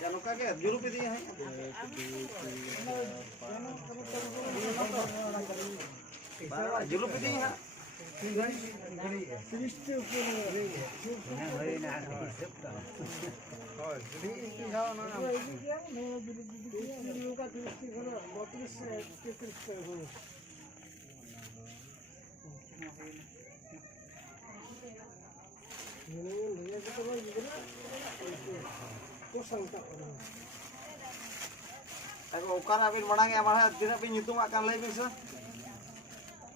चलो का के जरूर पे दिए हैं जरूर पे दिए हैं Aku ukara bin menang ya malah tidak bin nyitung akan lebih bisa.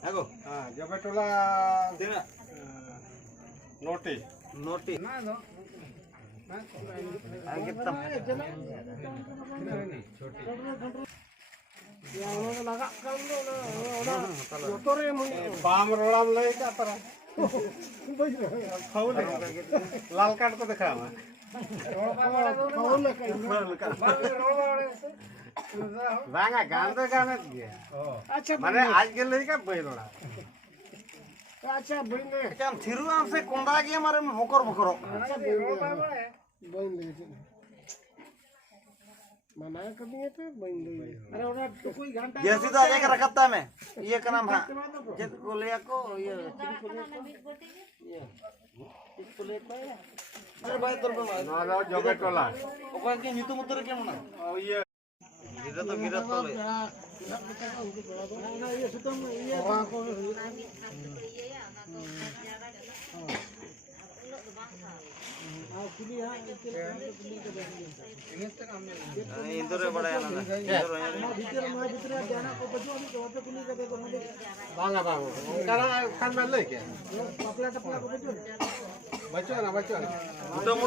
Aku. जब टोला Tidak. नोटी Noti. Kita. बाम रोड़ाम ले क्या पर फाउल लाल कार्ड को दिखा मैं वांगा गांधे गाने दिए अच्छा माने आज के लिए क्या भाई रोड़ा अच्छा बने Macam thiru amse konda gya mare bokor bokoro. अच्छा बन ले मना कर दिए तो बन ले अरे और तो कोई घंटा Jesi to aja rakaat ta मैं. ये का नाम है. Jet को ले को ये. अरे भाई तोर पे ना ना जब टोला ओकरा के nyitung utur ke mana? और ये Gira to le. ये सुतम ये को Indore bada ya na. भीतर जाना को बजो अभी तो पे कुली का देखो मुझे बांगा बांगा करा खान में ले क्या पपला टपला को बजो बच्चों ना Mudah-mudahan